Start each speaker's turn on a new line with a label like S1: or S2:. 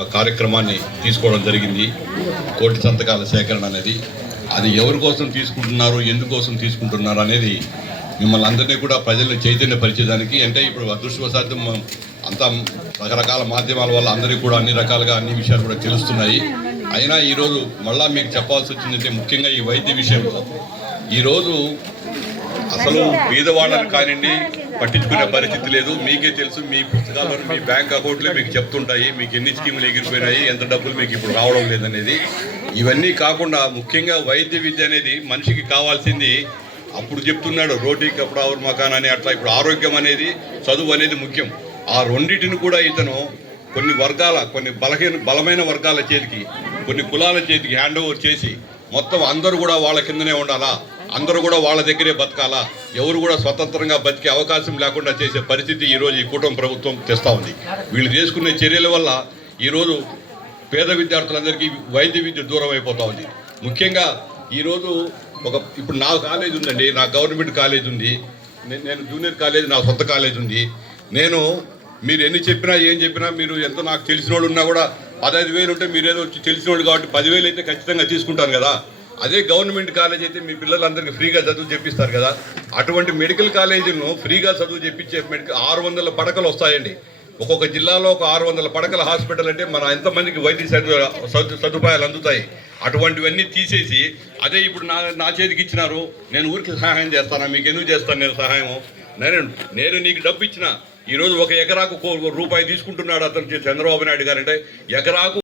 S1: ఒక కార్యక్రమాన్ని తీసుకోవడం జరిగింది. కోటి సంతకాల సేకరణ అనేది. అది ఎవరి కోసం తీసుకుంటున్నారు ఎందుకోసం తీసుకుంటున్నారు అనేది మిమ్మల్ని అందరినీ కూడా ప్రజల్ని చైతన్యపరిచేదానికి అంటే ఇప్పుడు అదృష్టవశాత్తు అంతా రకరకాల మాధ్యమాల వల్ల అందరికీ కూడా అన్ని రకాలుగా అన్ని విషయాలు కూడా తెలుస్తున్నాయి. అయినా ఈరోజు మళ్ళా మీకు చెప్పాల్సి వచ్చిందంటే ముఖ్యంగా ఈ వైద్య విషయంలో. ఈరోజు అసలు పేదవాళ్ళని కానివ్వండి పట్టించుకునే పరిస్థితి లేదు. మీకే తెలుసు మీ పుస్తకాల్లో మీ బ్యాంక్ అకౌంట్లే మీకు చెప్తుంటాయి. మీకు ఎన్ని స్కీములు ఎగిరిపోయినాయి ఎంత డబ్బులు మీకు ఇప్పుడు రావడం లేదనేది. ఇవన్నీ కాకుండా ముఖ్యంగా వైద్య విద్య అనేది మనిషికి కావాల్సింది. అప్పుడు చెప్తున్నాడు రోటీ కప్పుడు అవర్ మకాన్ అని అట్లా. ఇప్పుడు ఆరోగ్యం అనేది చదువు అనేది ముఖ్యం. ఆ రెండింటిని కూడా ఇతను కొన్ని వర్గాల కొన్ని బలహీన బలమైన వర్గాల చేతికి కొన్ని కులాల చేతికి హ్యాండ్ ఓవర్ చేసి మొత్తం అందరూ కూడా వాళ్ళ కిందనే ఉండాలా? అందరూ కూడా వాళ్ళ దగ్గరే బతకాలా? ఎవరు కూడా స్వతంత్రంగా బతికే అవకాశం లేకుండా చేసే పరిస్థితి ఈరోజు ఈ కూటమి ప్రభుత్వం తెస్తా ఉంది. వీళ్ళు చేసుకునే చర్యల వల్ల ఈరోజు పేద విద్యార్థులందరికీ వైద్య విద్య దూరం అయిపోతా ఉంది. ముఖ్యంగా ఈరోజు ఒక ఇప్పుడు నా కాలేజ్ ఉందండి నా గవర్నమెంట్ కాలేజ్ ఉంది. నేను జూనియర్ కాలేజ్ నా సొంత కాలేజ్ ఉంది. నేను మీరు ఎన్ని చెప్పినా ఏం చెప్పినా మీరు ఎంత నాకు తెలిసిన వాళ్ళు ఉన్నా కూడా పదహైదు వేలు ఉంటే మీరేదో వచ్చి తెలిసిన వాళ్ళు కాబట్టి పదివేలు అయితే ఖచ్చితంగా తీసుకుంటాను కదా. అదే గవర్నమెంట్ కాలేజ్ అయితే మీ పిల్లలందరికీ ఫ్రీగా చదువు చెప్పిస్తారు కదా. అటువంటి మెడికల్ కాలేజీలను ఫ్రీగా చదువు చెప్పించే మెడికల్ ఆరు వందల పడకలు వస్తాయండి. ఒక్కొక్క జిల్లాలో ఒక ఆరు వందల పడకల హాస్పిటల్ అంటే మన ఎంతమందికి వైద్య సదు- సదుపాయాలు అందుతాయి. అటువంటివన్నీ తీసేసి అదే ఇప్పుడు నా నా చేతికి ఇచ్చినారు నేను ఊరికి సహాయం చేస్తానా మీకు ఎందుకు చేస్తాను నేను సహాయం నేను నేను నీకు డబ్బు ఇచ్చిన ఈరోజు ఒక ఎకరాకు కో- రూపాయి తీసుకుంటున్నాడు అతను చంద్రబాబు నాయుడు గారు అంటే ఎకరాకు